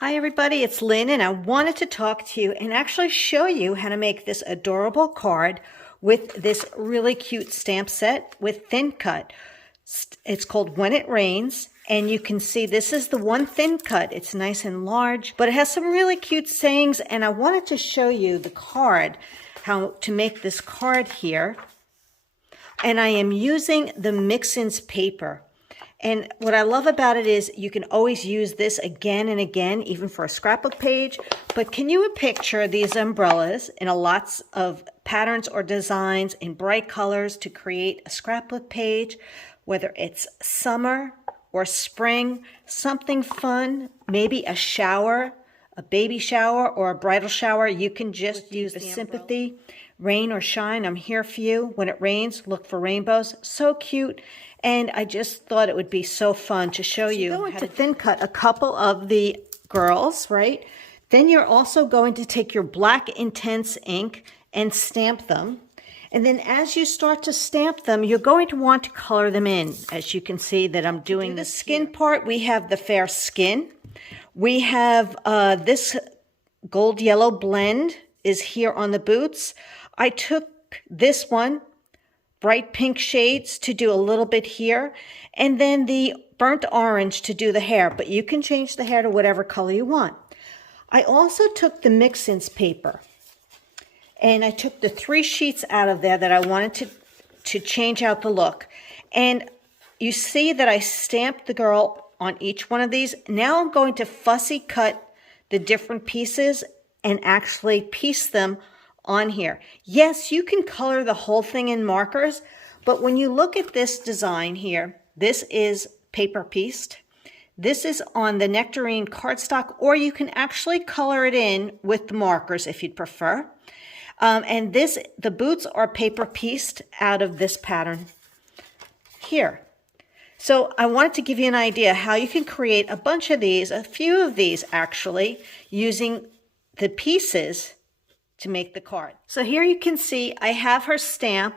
Hi everybody, it's Lynn and I wanted to talk to you and actually show you how to make this adorable card with this really cute stamp set with thin cut. It's called When It Rains, and you can see this is the one thin cut. It's nice and large, but it has some really cute sayings, and I wanted to show you the card, how to make this card here. And I am using the Mix-Ins paper. And what I love about it is you can always use this again and again, even for a scrapbook page. But can you picture these umbrellas in lots of patterns or designs in bright colors to create a scrapbook page, whether it's summer or spring, something fun, maybe a shower, a baby shower or a bridal shower. You can just use the sympathy. Rain or shine, I'm here for you. When it rains, look for rainbows. So cute. And I just thought it would be so fun to show you. You're going to thin cut a couple of the girls, right? Then you're also going to take your black intense ink and stamp them. And then as you start to stamp them, you're going to want to color them in. As you can see that I'm doing the skin part, we have the fair skin. We have this gold yellow blend is here on the boots. I took this one, bright pink shades, to do a little bit here, and then the burnt orange to do the hair, but you can change the hair to whatever color you want. I also took the Mix-Ins paper, and I took the 3 sheets out of there that I wanted to change out the look. And you see that I stamped the girl on each one of these. Now I'm going to fussy cut the different pieces and actually piece them on here. Yes, you can color the whole thing in markers, but when you look at this design here, this is paper pieced. This is on the nectarine cardstock, or you can actually color it in with the markers if you'd prefer. And the boots are paper pieced out of this pattern here. So I wanted to give you an idea how you can create a bunch of these, a few of these actually, using the pieces to make the card. So here you can see I have her stamp,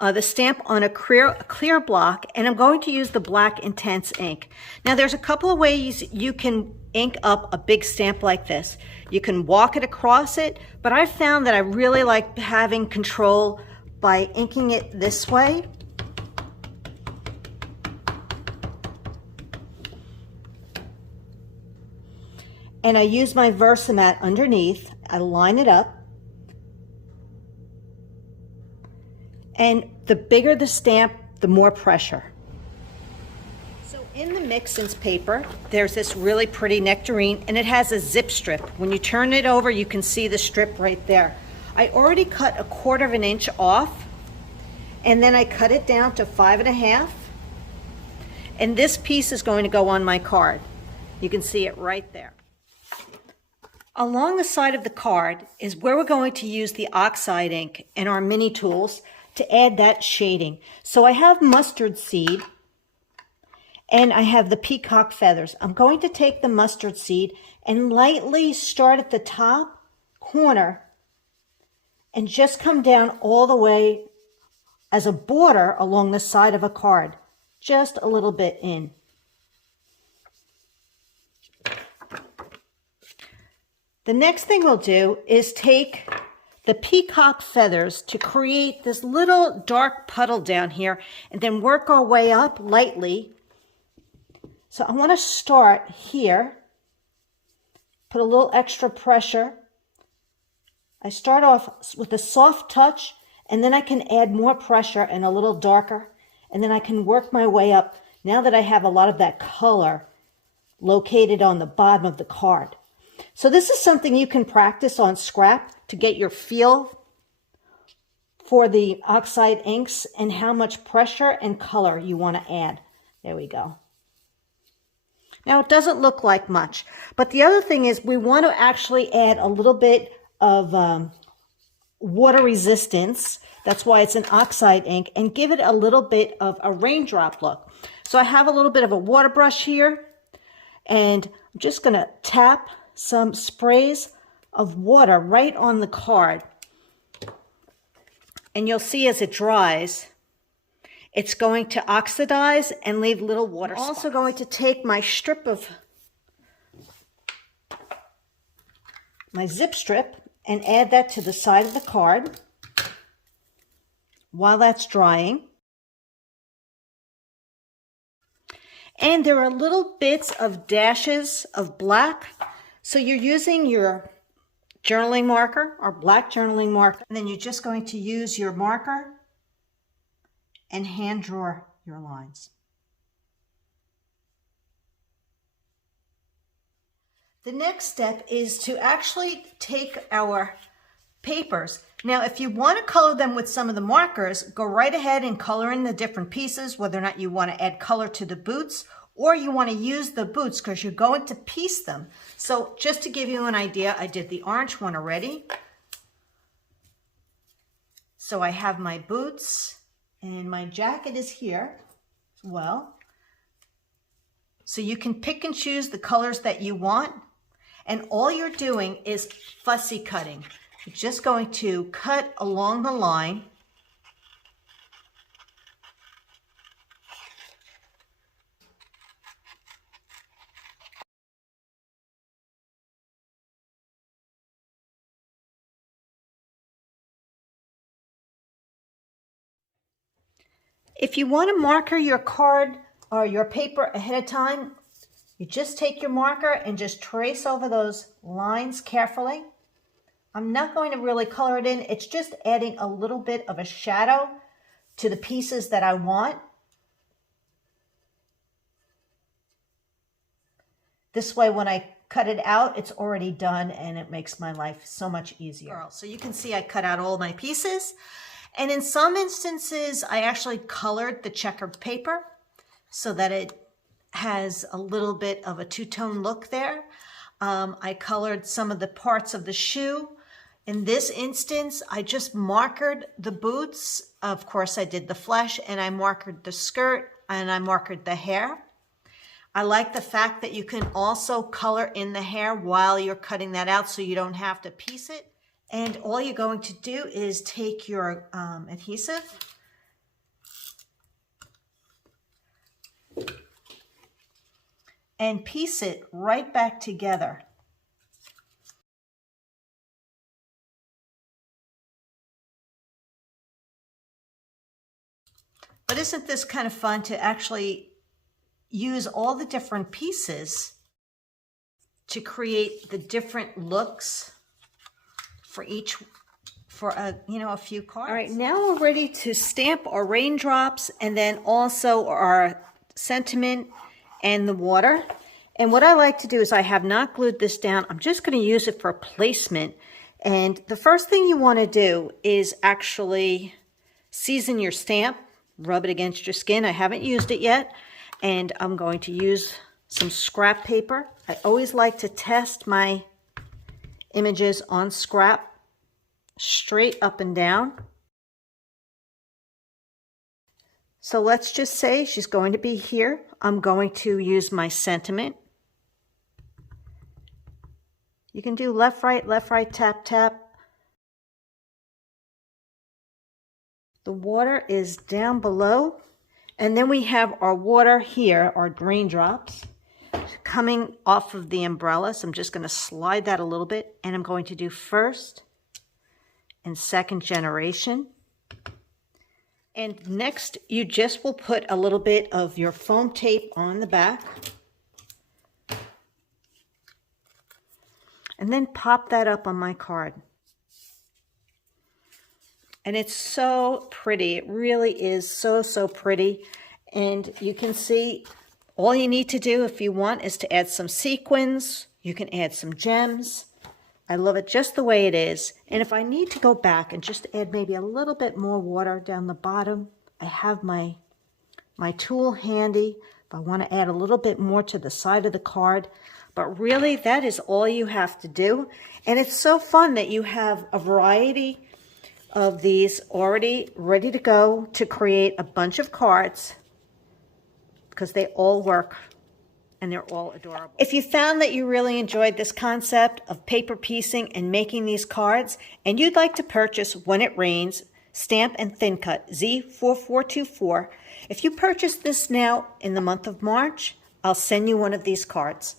the stamp on a clear block, and I'm going to use the black intense ink. Now there's a couple of ways you can ink up a big stamp like this. You can walk it across it, but I found that I really like having control by inking it this way. And I use my Versamat underneath. I line it up. And the bigger the stamp, the more pressure. So in the Mix-Ins paper, there's this really pretty nectarine, and it has a zip strip. When you turn it over, you can see the strip right there. I already cut 1/4 inch off, and then I cut it down to 5.5. And this piece is going to go on my card. You can see it right there. Along the side of the card is where we're going to use the oxide ink and our mini tools to add that shading. So I have mustard seed and I have the peacock feathers. I'm going to take the mustard seed and lightly start at the top corner and just come down all the way as a border along the side of a card, just a little bit in. The next thing we'll do is take the peacock feathers to create this little dark puddle down here and then work our way up lightly. So I want to start here, put a little extra pressure. I start off with a soft touch, and then I can add more pressure and a little darker, and then I can work my way up now that I have a lot of that color located on the bottom of the card. So this is something you can practice on scrap to get your feel for the oxide inks and how much pressure and color you want to add. There we go. Now it doesn't look like much, but the other thing is we want to actually add a little bit of water resistance. That's why it's an oxide ink, and give it a little bit of a raindrop look. So I have a little bit of a water brush here, and I'm just going to tap some sprays of water right on the card. And you'll see as it dries, it's going to oxidize and leave little water spots. I'm also going to take my strip of my zip strip and add that to the side of the card while that's drying. And there are little bits of dashes of black. So you're using your journaling marker or black journaling marker. And then you're just going to use your marker and hand draw your lines. The next step is to actually take our papers. Now, if you want to color them with some of the markers, go right ahead and color in the different pieces, whether or not you want to add color to the boots or you want to use the boots because you're going to piece them. So just to give you an idea, I did the orange one already. So I have my boots and my jacket is here as well. So you can pick and choose the colors that you want. And all you're doing is fussy cutting. You're just going to cut along the line. If you want to marker your card or your paper ahead of time, you just take your marker and just trace over those lines carefully. I'm not going to really color it in. It's just adding a little bit of a shadow to the pieces that I want. This way, when I cut it out, it's already done and it makes my life so much easier. So you can see I cut out all my pieces. And in some instances, I actually colored the checkered paper so that it has a little bit of a two-tone look there. I colored some of the parts of the shoe. In this instance, I just markered the boots. Of course, I did the flesh, and I markered the skirt, and I markered the hair. I like the fact that you can also color in the hair while you're cutting that out so you don't have to piece it. And all you're going to do is take your adhesive and piece it right back together. But isn't this kind of fun to actually use all the different pieces to create the different looks for each, for a few cards? All right, now we're ready to stamp our raindrops and then also our sentiment and the water. And what I like to do is I have not glued this down. I'm just going to use it for placement. And the first thing you want to do is actually season your stamp. Rub it against your skin. I haven't used it yet. And I'm going to use some scrap paper. I always like to test my images on scrap, straight up and down. So let's just say she's going to be here. I'm going to use my sentiment. You can do left, right, tap, tap. The water is down below. And then we have our water here, our raindrops, coming off of the umbrella. So I'm just going to slide that a little bit. And I'm going to do first and second generation. And next, you just will put a little bit of your foam tape on the back. And then pop that up on my card. And it's so pretty. It really is so, so pretty. And you can see all you need to do if you want is to add some sequins. You can add some gems. I love it just the way it is. And if I need to go back and just add maybe a little bit more water down the bottom, I have my tool handy. If I want to add a little bit more to the side of the card. But really, that is all you have to do. And it's so fun that you have a variety of these already ready to go to create a bunch of cards because they all work and they're all adorable. If you found that you really enjoyed this concept of paper piecing and making these cards, and you'd like to purchase When It Rains Stamp and Thin Cut Z4424, if you purchase this now in the month of March, I'll send you one of these cards.